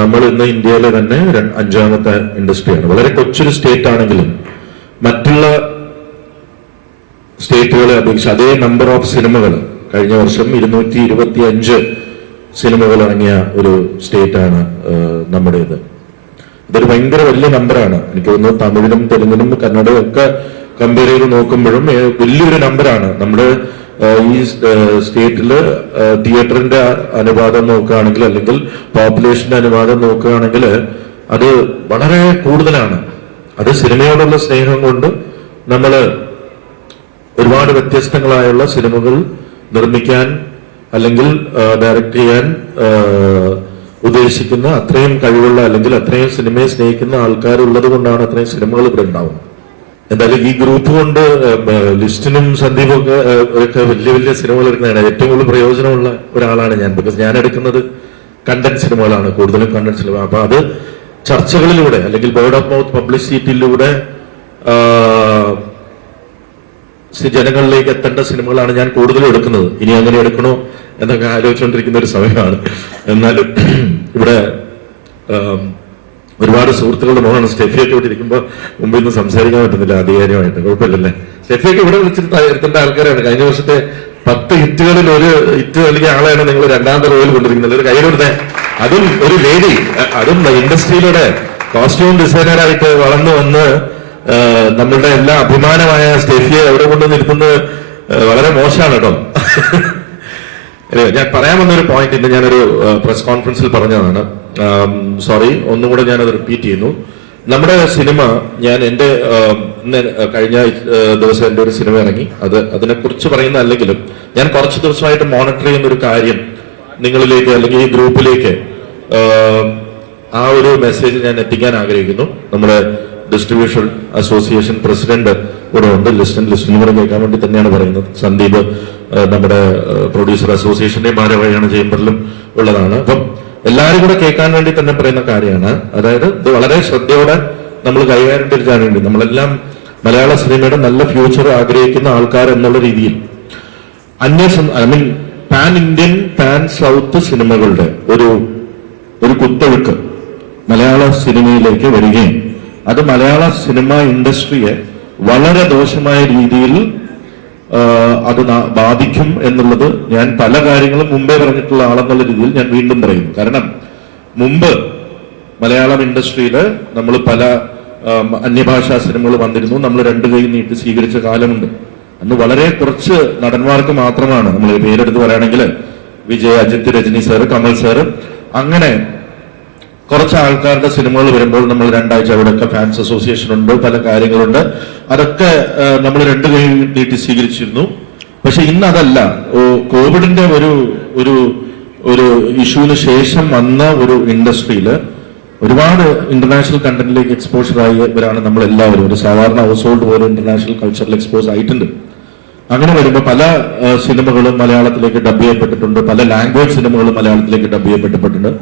നമ്മൾ ഇന്ന് ഇന്ത്യയിലെ തന്നെ അഞ്ചാമത്തെ ഇൻഡസ്ട്രിയാണ്. വളരെ കൊച്ചൊരു സ്റ്റേറ്റ് ആണെങ്കിലും മറ്റുള്ള സ്റ്റേറ്റുകളെ അപേക്ഷിച്ച് അതേ നമ്പർ ഓഫ് സിനിമകൾ കഴിഞ്ഞ വർഷം 225 സിനിമകൾ ഇറങ്ങിയ ഒരു സ്റ്റേറ്റാണ് നമ്മുടേത്. ഇതൊരു ഭയങ്കര വലിയ നമ്പറാണ്. എനിക്ക് തോന്നുന്നു തമിഴിനും തെലുങ്കിനും കന്നഡയും ഒക്കെ കമ്പയർ ചെയ്ത് നോക്കുമ്പോഴും വലിയൊരു നമ്പറാണ്. നമ്മുടെ ഈ സ്റ്റേറ്റില് തിയേറ്ററിന്റെ അനുപാതം നോക്കുകയാണെങ്കിൽ, അല്ലെങ്കിൽ പോപ്പുലേഷന്റെ അനുപാതം നോക്കുകയാണെങ്കിൽ അത് വളരെ കൂടുതലാണ്. അത് സിനിമയോടുള്ള സ്നേഹം കൊണ്ട് നമ്മൾ ഒരുപാട് വ്യത്യസ്തങ്ങളായുള്ള സിനിമകൾ നിർമ്മിക്കാൻ അല്ലെങ്കിൽ ഡയറക്റ്റ് ചെയ്യാൻ ഉദ്ദേശിക്കുന്ന അത്രയും കഴിവുള്ള അല്ലെങ്കിൽ അത്രയും സിനിമയെ സ്നേഹിക്കുന്ന ആൾക്കാരുള്ളത് കൊണ്ടാണ് അത്രയും സിനിമകൾ ഇവിടെ ഉണ്ടാവുന്നത്. എന്തായാലും ഈ ഗ്രൂപ്പ് കൊണ്ട് ലിസ്റ്റിനും സന്ദീപും ഒക്കെ വലിയ വലിയ സിനിമകൾ എടുക്കുന്നതാണ്. ഏറ്റവും കൂടുതൽ പ്രയോജനമുള്ള ഒരാളാണ് ഞാൻ. ബിക്കോസ് ഞാൻ എടുക്കുന്നത് കണ്ടന്റ് സിനിമകളാണ്, കൂടുതലും കണ്ടന്റ് സിനിമ. അപ്പൊ അത് ചർച്ചകളിലൂടെ അല്ലെങ്കിൽ വേർഡ് ഓഫ് മൗത്ത് പബ്ലിസിറ്റിയിലൂടെ ജനങ്ങളിലേക്ക് എത്തേണ്ട സിനിമകളാണ് ഞാൻ കൂടുതലും എടുക്കുന്നത്. ഇനി അങ്ങനെ എടുക്കണോ എന്നൊക്കെ ആലോചിച്ചുകൊണ്ടിരിക്കുന്ന ഒരു സമയമാണ്. എന്നാലും ഇവിടെ ഒരുപാട് സുഹൃത്തുക്കളുടെ മോനാണ്. സ്റ്റെഫിയൊക്കെ ഇവിടെ ഇരിക്കുമ്പോൾ മുമ്പിൽ നിന്ന് സംസാരിക്കാൻ പറ്റുന്നില്ല ആധികാരികമായിട്ട്. കുഴപ്പമില്ലല്ലേ? സ്റ്റെഫിയൊക്കെ ഇവിടെ വിളിച്ചിട്ട് എത്തേണ്ട ആൾക്കാരാണ്. കഴിഞ്ഞ വർഷത്തെ 10 ഹിറ്റുകളിൽ ഒരു ഹിറ്റ് നൽകിയ ആളെയാണ് നിങ്ങൾ രണ്ടാമത്തെ റോയിൽ കൊണ്ടിരിക്കുന്നത്. ഒരു കൈകൊടുത്തേ. അതും ഒരു ലേഡി, അതും ഇൻഡസ്ട്രിയിലൂടെ കോസ്റ്റ്യൂം ഡിസൈനറായിട്ട് വളർന്നു വന്ന് നമ്മളുടെ എല്ലാ അഭിമാനമായ സ്റ്റെഫിയെ എവിടെ കൊണ്ടുവന്നിരുത്തുന്നത് വളരെ മോശമാണ് കേട്ടോ. ഞാൻ പറയാൻ വന്നൊരു പോയിന്റ് ഉണ്ട്. ഞാനൊരു പ്രസ് കോൺഫറൻസിൽ പറഞ്ഞതാണ്. സോറി, ഒന്നും കൂടെ ഞാനത് റിപ്പീറ്റ് ചെയ്യുന്നു. നമ്മുടെ സിനിമ, ഞാൻ എൻ്റെ കഴിഞ്ഞ ദിവസം എൻ്റെ ഒരു സിനിമ ഇറങ്ങി. അതിനെക്കുറിച്ച് പറയുന്ന അല്ലെങ്കിലും ഞാൻ കുറച്ച് ദിവസമായിട്ട് മോണിറ്റർ ചെയ്യുന്ന ഒരു കാര്യം നിങ്ങളിലേക്ക് അല്ലെങ്കിൽ ഈ ഗ്രൂപ്പിലേക്ക് ആ ഒരു മെസ്സേജ് ഞാൻ എത്തിക്കാൻ ആഗ്രഹിക്കുന്നു. നമ്മുടെ ഡിസ്ട്രിബ്യൂഷൻ അസോസിയേഷൻ പ്രസിഡന്റ് ഇവിടെ ഉണ്ട്. ലിസ്റ്റിനും കൂടെ കേൾക്കാൻ വേണ്ടി തന്നെയാണ് പറയുന്നത്. സന്ദീപ് നമ്മുടെ പ്രൊഡ്യൂസർ അസോസിയേഷന്റെ ഭാരവാഹിയാണ്, ചേംബറിലും ഉള്ളതാണ്. അപ്പം എല്ലാവരും കൂടെ കേൾക്കാൻ വേണ്ടി തന്നെ പറയുന്ന കാര്യമാണ്. അതായത് ഇത് വളരെ ശ്രദ്ധയോടെ നമ്മൾ കൈകാര്യം ചെയ്താൻ വേണ്ടി നമ്മളെല്ലാം മലയാള സിനിമയുടെ നല്ല ഫ്യൂച്ചർ ആഗ്രഹിക്കുന്ന ആൾക്കാർ എന്നുള്ള രീതിയിൽ പാൻ ഇന്ത്യൻ പാൻ സൗത്ത് സിനിമകളുടെ ഒരു കുത്തൊഴുക്ക് മലയാള സിനിമയിലേക്ക് വരികയും അത് മലയാള സിനിമ ഇൻഡസ്ട്രിയെ വളരെ ദോഷമായ രീതിയിൽ അത് ബാധിക്കും എന്നുള്ളത് ഞാൻ പല കാര്യങ്ങളും മുമ്പേ പറഞ്ഞിട്ടുള്ള ആളെന്നുള്ള രീതിയിൽ ഞാൻ വീണ്ടും പറയുന്നു. കാരണം മുമ്പ് മലയാളം ഇൻഡസ്ട്രിയിൽ നമ്മൾ പല അന്യഭാഷാ സിനിമകൾ വന്നിരുന്നു. നമ്മൾ 2 കൈ നീട്ടി സ്വീകരിച്ച കാലമുണ്ട്. അന്ന് വളരെ കുറച്ച് നടന്മാർക്ക് മാത്രമാണ്, നമ്മൾ പേരെടുത്ത് പറയുകയാണെങ്കിൽ വിജയ്, അജിത്, രജനി സാറ്, കമൽ സാറ്, അങ്ങനെ കുറച്ച് ആൾക്കാരുടെ സിനിമകൾ വരുമ്പോൾ നമ്മൾ 2 ആഴ്ച അവിടെയൊക്കെ ഫാൻസ് അസോസിയേഷൻ ഉണ്ട്, പല കാര്യങ്ങളുണ്ട്. അതൊക്കെ നമ്മൾ 2 കൈ നീട്ടി സ്വീകരിച്ചിരുന്നു. പക്ഷെ ഇന്ന് അതല്ല. കോവിഡിന്റെ ഒരു ഇഷ്യൂവിന് ശേഷം വന്ന ഒരു ഇൻഡസ്ട്രിയിൽ ഒരുപാട് ഇന്റർനാഷണൽ കണ്ടന്റിലേക്ക് എക്സ്പോഷർ ആയവരാണ് നമ്മളെല്ലാവരും. ഒരു സാധാരണ ഹൗസ് ഹോൾഡ് പോലും ഇന്റർനാഷണൽ കൾച്ചറിൽ എക്സ്പോസ് ആയിട്ടുണ്ട്. അങ്ങനെ വരുമ്പോൾ പല സിനിമകളും മലയാളത്തിലേക്ക് ഡബ് ചെയ്യപ്പെട്ടിട്ടുണ്ട്. പല ലാംഗ്വേജ് സിനിമകളും മലയാളത്തിലേക്ക് ഡബ് ചെയ്യപ്പെട്ടിട്ടുണ്ട്.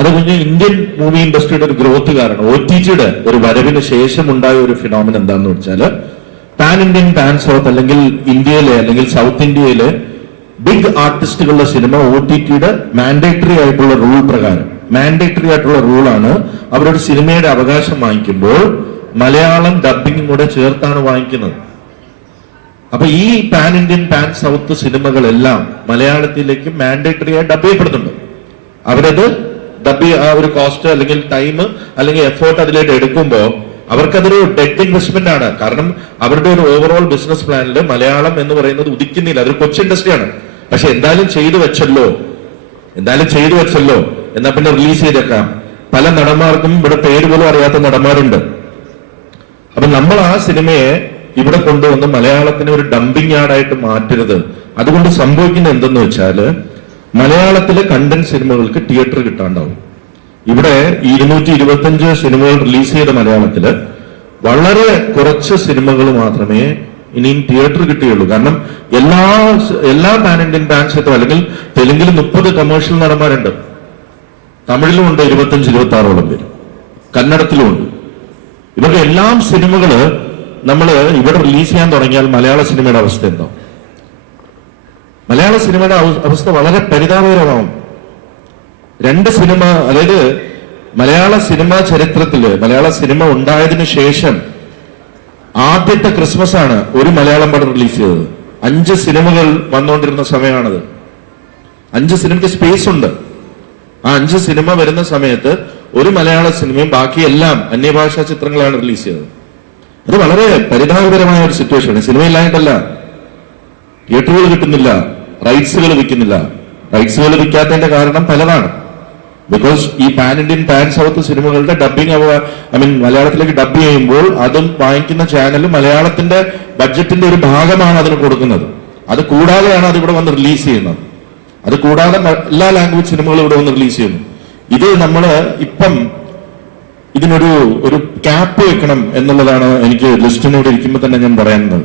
അത് കഴിഞ്ഞ് ഇന്ത്യൻ മൂവി ഇൻഡസ്ട്രിയുടെ ഒരു ഗ്രോത്ത് കാരണം OTTയുടെ ഒരു വരവിന് ശേഷം ഉണ്ടായ ഒരു ഫിനോമിനൻ എന്താണെന്ന് വെച്ചാൽ പാൻ ഇന്ത്യൻ പാൻ സൗത്ത് അല്ലെങ്കിൽ ഇന്ത്യയിലെ അല്ലെങ്കിൽ സൗത്ത് ഇന്ത്യയിലെ ബിഗ് ആർട്ടിസ്റ്റുകളുടെ സിനിമ OTTയുടെ മാൻഡേറ്ററി ആയിട്ടുള്ള റൂൾ പ്രകാരം, മാൻഡേറ്ററി ആയിട്ടുള്ള റൂളാണ്, അവരൊരു സിനിമയുടെ അവകാശം വാങ്ങിക്കുമ്പോൾ മലയാളം ഡബിങ്ങും കൂടെ ചേർത്താണ് വാങ്ങിക്കുന്നത്. അപ്പൊ ഈ പാൻ ഇന്ത്യൻ പാൻ സൗത്ത് സിനിമകളെല്ലാം മലയാളത്തിലേക്ക് മാൻഡേറ്ററി ആയി ഡബ് ചെയ്യപ്പെടുന്നുണ്ട്. അവരത് ഡബ് ആ ഒരു കോസ്റ്റ് അല്ലെങ്കിൽ ടൈം അല്ലെങ്കിൽ എഫേർട്ട് അതിലേക്ക് എടുക്കുമ്പോൾ അവർക്കതൊരു ഡെഡ് ഇൻവെസ്റ്റ്മെന്റ് ആണ്. കാരണം അവരുടെ ഒരു ഓവറോൾ ബിസിനസ് പ്ലാനിൽ മലയാളം എന്ന് പറയുന്നത് ഉദിക്കുന്നില്ല. അതൊരു കൊച്ചു ഇൻഡസ്ട്രിയാണ്. പക്ഷെ എന്തായാലും ചെയ്തു വെച്ചല്ലോ എന്നാ പിന്നെ റിലീസ് ചെയ്തേക്കാം. പല നടന്മാർക്കും ഇവിടെ പേര് പോലും അറിയാത്ത നടന്മാരുണ്ട്. അപ്പൊ നമ്മൾ ആ സിനിമയെ ഇവിടെ കൊണ്ടുവന്ന് മലയാളത്തിനെ ഒരു ഡംപിങ് യാർഡായിട്ട് മാറ്റരുത്. അതുകൊണ്ട് സംഭവിക്കുന്നത് എന്തെന്ന് വെച്ചാല് മലയാളത്തിലെ കണ്ടന്റ് സിനിമകൾക്ക് തിയേറ്റർ കിട്ടാണ്ടാവും. ഇവിടെ 225 സിനിമകൾ റിലീസ് ചെയ്ത മലയാളത്തില് വളരെ കുറച്ച് സിനിമകൾ മാത്രമേ ഇനിയും തിയേറ്റർ കിട്ടുകയുള്ളൂ. കാരണം എല്ലാ പാൻ ഇന്ത്യൻ പാൻ സൗത്ത് അല്ലെങ്കിൽ തെലുങ്കിൽ 30 കമേഴ്ഷ്യൽ നടന്മാരുണ്ട്, തമിഴിലും ഉണ്ട് 25-26ഓളം പേര്, കന്നഡത്തിലും ഉണ്ട്. ഇവരുടെ എല്ലാം സിനിമകള് നമ്മൾ ഇവിടെ റിലീസ് ചെയ്യാൻ തുടങ്ങിയാൽ മലയാള സിനിമയുടെ അവസ്ഥ എന്താ? മലയാള സിനിമയുടെ അവസ്ഥ വളരെ പരിതാപകരമാവും. 2 സിനിമ, അതായത് മലയാള സിനിമാ ചരിത്രത്തില്, മലയാള സിനിമ ഉണ്ടായതിനു ശേഷം ആദ്യത്തെ ക്രിസ്മസ് ആണ് ഒരു മലയാളം പടം റിലീസ് ചെയ്തത്. 5 സിനിമകൾ വന്നുകൊണ്ടിരുന്ന സമയമാണത്. 5 സിനിമയ്ക്ക് സ്പേസ് ഉണ്ട്. ആ 5 സിനിമ വരുന്ന സമയത്ത് ഒരു മലയാള സിനിമയും ബാക്കിയെല്ലാം അന്യഭാഷാ ചിത്രങ്ങളാണ് റിലീസ് ചെയ്തത്. അത് വളരെ പരിതാപകരമായ ഒരു സിറ്റുവേഷനാണ്. സിനിമയില്ലായിട്ടല്ല, തിയേറ്ററുകൾ കിട്ടുന്നില്ല, റൈറ്റ്സുകൾ വിൽക്കുന്നില്ല. റൈറ്റ്സുകൾ വിൽക്കാത്തതിന്റെ കാരണം പലതാണ്. ബിക്കോസ് ഈ പാൻ ഇന്ത്യൻ, പാൻ സൗത്ത് സിനിമകളുടെ ഡബിങ്, മലയാളത്തിലേക്ക് ഡബ് ചെയ്യുമ്പോൾ അതും വാങ്ങിക്കുന്ന ചാനൽ മലയാളത്തിന്റെ ബഡ്ജറ്റിന്റെ ഒരു ഭാഗമാണ് അതിന് കൊടുക്കുന്നത്. അത് കൂടാതെയാണ് അത് ഇവിടെ വന്ന് റിലീസ് ചെയ്യുന്നത്. അത് കൂടാതെ എല്ലാ ലാംഗ്വേജ് സിനിമകളും ഇവിടെ വന്ന് റിലീസ് ചെയ്യുന്നു. ഇത് നമ്മള് ഇപ്പം ഇതിനൊരു ക്യാപ്പ് വെക്കണം എന്നുള്ളതാണ് എനിക്ക് ലിസ്റ്റിനോട് ഇരിക്കുമ്പോൾ തന്നെ ഞാൻ പറയുന്നത്.